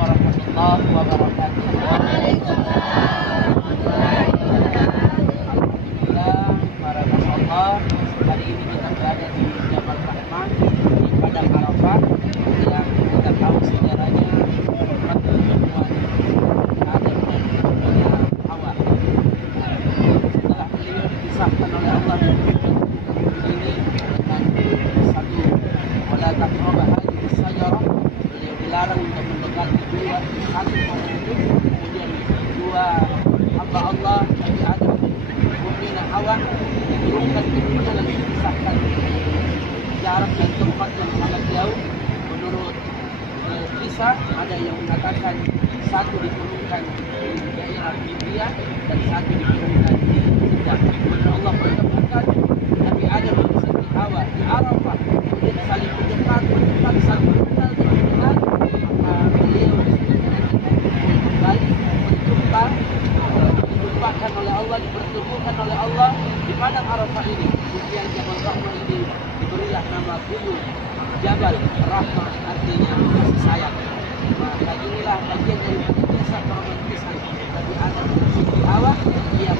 warahmatullahi wabarakatuh. Alhamdulillah, Masya hari ini kita berada di Jabal Rahmah, di Padang Arafah, yang kita tahu sejarahnya pertemuan Adam dan Hawa. Setelah beliau dipisahkan oleh Allah ini dengan satu wala taqrabu hadhihi syajarah, beliau dilarang untuk mendekati satu pohon itu. Kemudian dua hamba Allah Nabi Adam kemudian Hawa diturunkan ke dunia lalu dipisahkan jarak dan tempat yang sangat jauh. Menurut kisah ada yang mengatakan satu diturunkan di daerah India dan satu diturunkan di Jeddah. Kemudian Allah pertemukan Nabi Adam dan Siti Hawa di Arafah, kemudian saling mendekat saling mengenal, maka beliau kembali ditumpahkan oleh Allah, dipertemukan oleh Allah di padang Arafah ini. Kemudian Jabal Rahmah ini diberilah nama Gunung Jabal Rahmah, artinya kasih sayang. Maka inilah bagian dari kisah peromantisan Nabi Adam dan Siti Hawa yang